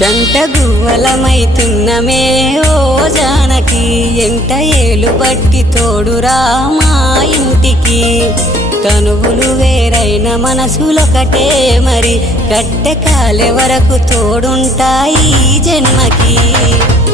జంట గువ్వలమైతున్నమే ఓ జానకి ఎంట ఏలు బట్టి తోడురా మా ఇంటికి తనువులు వేరైన మనసులొకటే మరి కట్టె కాలే వరకు తోడుంటాయి జన్మకి